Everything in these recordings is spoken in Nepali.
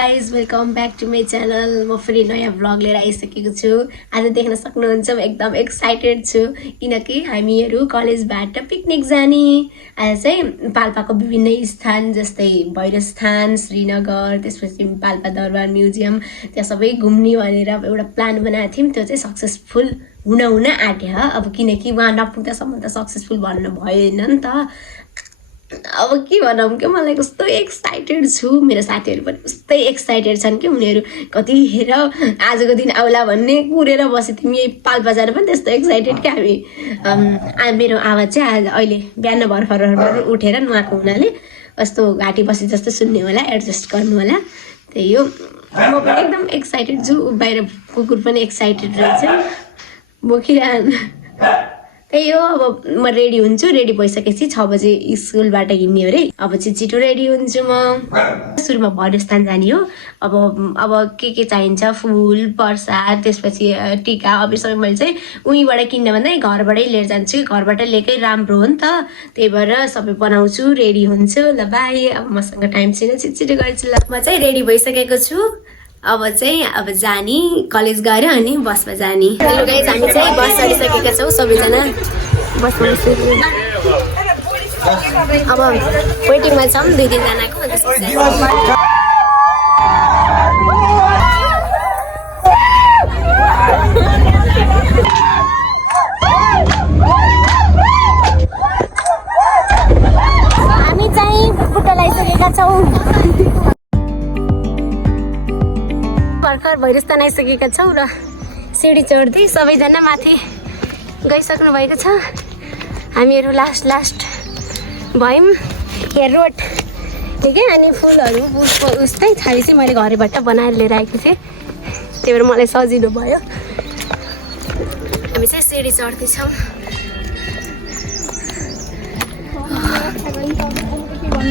Guys welcome back to my channel. म फेरि नयाँ भ्लग लिएर आइसकेको छु। आज देख्न सक्नुहुन्छ म एकदम एक्साइटेड छु किनकि हामीहरू कलेजबाट पिकनिक जाने। आज चाहिँ पाल्पाको विभिन्न स्थान जस्तै भैरवस्थान, श्रीनगर, त्यसपछि पाल्पा दरबार म्युजियम त्यहाँ सबै घुम्ने भनेर एउटा प्लान बनाएको थियौँ। त्यो चाहिँ सक्सेसफुल हुन आँट्यो। अब किनकि उहाँ नपुग्दासम्म त सक्सेसफुल भन्नु भएन नि त। अब के भनौँ कि मलाई कस्तो एक्साइटेड छु। मेरो साथीहरू पनि कस्तै एक्साइटेड छन् कि उनीहरू कतिखेर आजको दिन आउला भन्ने कुरेर बसेको थियौँ। यही पाल्पा जानु पनि त्यस्तो एक्साइटेड क्या हामी। मेरो आवाज चाहिँ आज अहिले बिहान भर्खर उठेर नुहाएको हुनाले कस्तो घाँटी बसी जस्तो सुन्ने होला, एडजस्ट गर्नु होला। त्यही हो, म पनि एकदम एक्साइटेड छु। बाहिर कुकुर पनि एक्साइटेड रहेछ, बोकिरहनु। त्यही हो, अब म रेडी हुन्छु। रेडी भइसकेपछि 6 बजे स्कुलबाट हिँड्ने हो अरे। अब चाहिँ छिटो रेडी हुन्छु म। सुरुमा भैरवस्थान जाने हो। अब के चाहिन्छ, फुल प्रसाद, त्यसपछि टिका, अब सबै मैले चाहिँ उहीँबाट किन्न भन्दा घरबाटै लिएर जान्छु। घरबाट लिएकै राम्रो हो नि त। त्यही भएर सबै बनाउँछु, रेडी हुन्छु। ल बाई। अब मसँग टाइम छैन, छिटो गर्छु। ल म चाहिँ रेडी भइसकेको छु। अब जाने कलेज गएर अनि बसमा जाने। हेलो गाइस, हामी चाहिँ बस चढिसकेका छौँ सबैजना। बसमा अब वेटिङमा छौँ 2-3 जनाको। हामी चाहिँ बुट्टा लगाइसकेका छौँ। भर्खर भैरवस्थान आइसकेका छौँ र सिडी चढ्दै सबैजना माथि गइसक्नु भएको छ। हामीहरू लास्ट भयौँ। यहाँ रोड ठिकै। अनि फुलहरू उस्तै छाली चाहिँ मैले घरबाट बनाएर लिएर आएको थिएँ, त्यही भएर मलाई सजिलो भयो। हामी चाहिँ सिडी चढ्दैछौँ।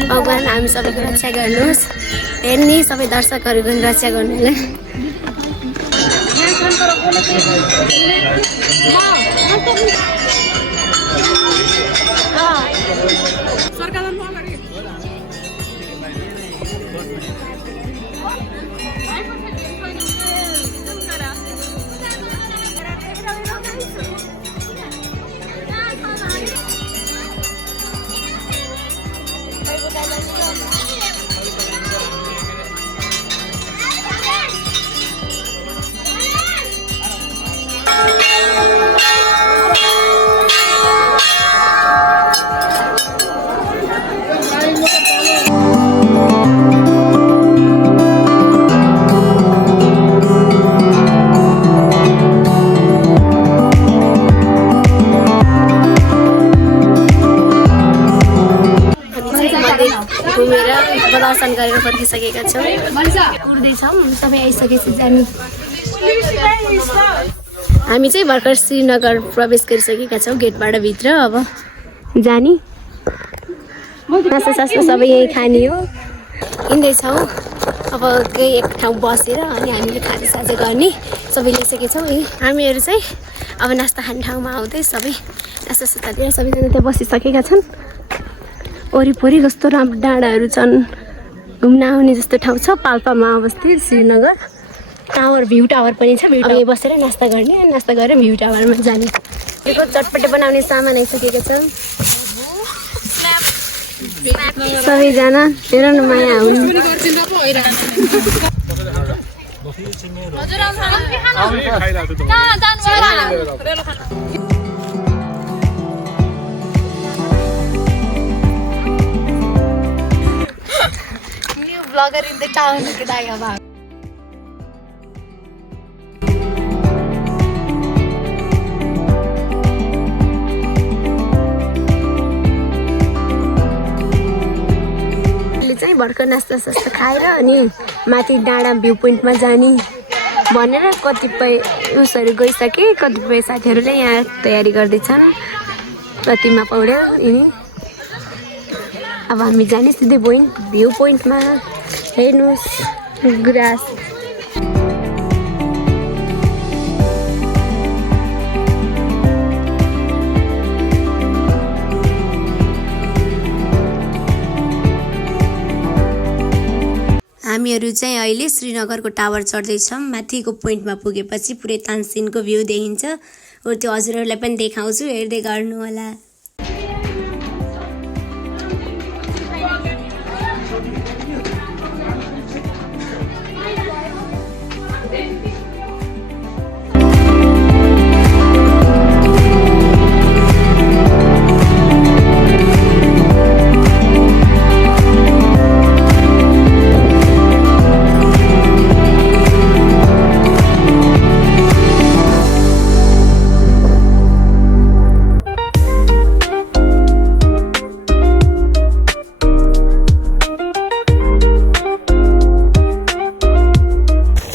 भगवान् हामी सबैको रक्षा गर्नुहोस्। हेर्ने सबै दर्शकहरूको पनि रक्षा गर्नु होला। घुमेर दर्शन गरेर फर्किसकेका छौँ। कुर्दैछौँ, सबै आइसकेपछि जाने। हामी चाहिँ भर्खर श्रीनगर प्रवेश गरिसकेका छौँ गेटबाट भित्र। अब जाने नास्ता सबै यहीँ खाने हो। हिँड्दैछौँ अब केही एक ठाउँ बसेर अनि हामीले खाजासाजा गर्ने सबै ल्याइसकेका छौँ। हामीहरू चाहिँ अब नास्ता खाने ठाउँमा आउँदै सबै नास्ता लिएर सबैजना त्यहाँ बसिसकेका छन्। वरिपरि कस्तो राम्रो डाँडाहरू छन्, घुम्न आउने जस्तो ठाउँ छ। पाल्पामा अवस्थित श्रीनगर टावर, भ्यू टावर पनि छ। भ्यू टावर बसेर नास्ता गर्ने, नास्ता गरेर भ्यू टावरमा जाने। यो चटपटे बनाउने सामान आइसकेको छ। सबैजना हेर न माया हुन्। Vlogger in the town kedaya ba. चाहिँ भर्खर नास्ता सास्ता खाएर अनि माथि डाँडा भ्यू पोइन्टमा जाने भनेर कतिपय उसहरू गइसके। कतिपय साथीहरूले यहाँ तयारी गर्दैछन्। प्रतिमा पौड्याल यिनी। अब हामी जाने सिधै भ्यू पोइन्टमा। हेर्नुहोस् ग्रास। हामीहरू चाहिँ अहिले श्रीनगरको टावर चढ्दैछौँ। माथिको पोइन्टमा पुगेपछि पुरै तानसेनको भ्यू देखिन्छ। त्यो हजुरहरूलाई पनि देखाउँछु, हेर्दै गर्नु होला।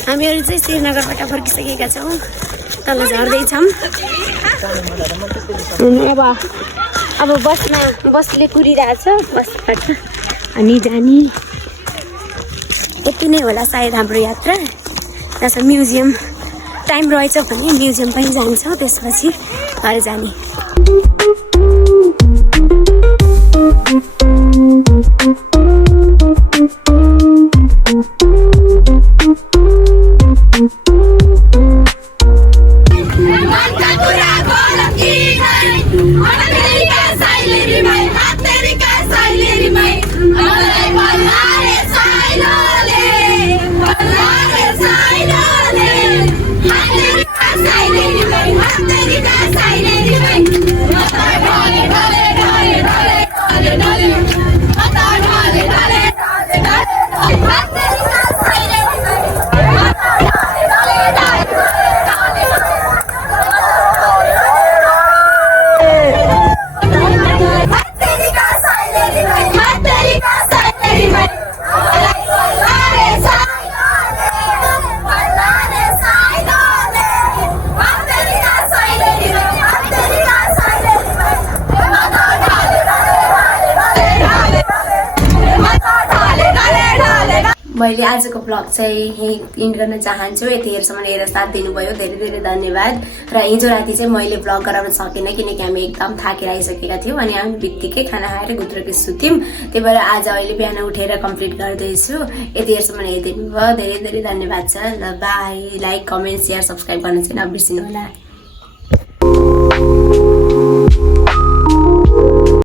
हामीहरू चाहिँ श्रीनगरबाट फर्किसकेका छौँ, तल झर्दैछौँ। अब बसले कुरिरहेछ, बसबाट अनि जाने यति नै होला सायद हाम्रो यात्रा। जस्तो म्युजियम टाइम रहेछ भने म्युजियम पनि जान्छौँ, त्यसपछि घर जाने। मैले आजको ब्लग चाहिँ यही इन्ड गर्न चाहन्छु। यतिखेरसम्म हेरेर साथ दिनुभयो, धेरै धेरै धन्यवाद। र हिजो राति चाहिँ मैले ब्लग गराउन सकिनँ किनकि हामी एकदम थाकेर आइसकेका थियौँ अनि हामी बित्तिकै खाना खाएर गुन्द्रुक सुत्यौँ। त्यही भएर आज अहिले बिहान उठेर कम्प्लिट गर्दैछु। यतिखेरसम्म हेरिदिनु भयो, धेरै धेरै धन्यवाद छ। ल by. Like, comment, share, subscribe गर्न चाहिँ नबिर्सिनु होला।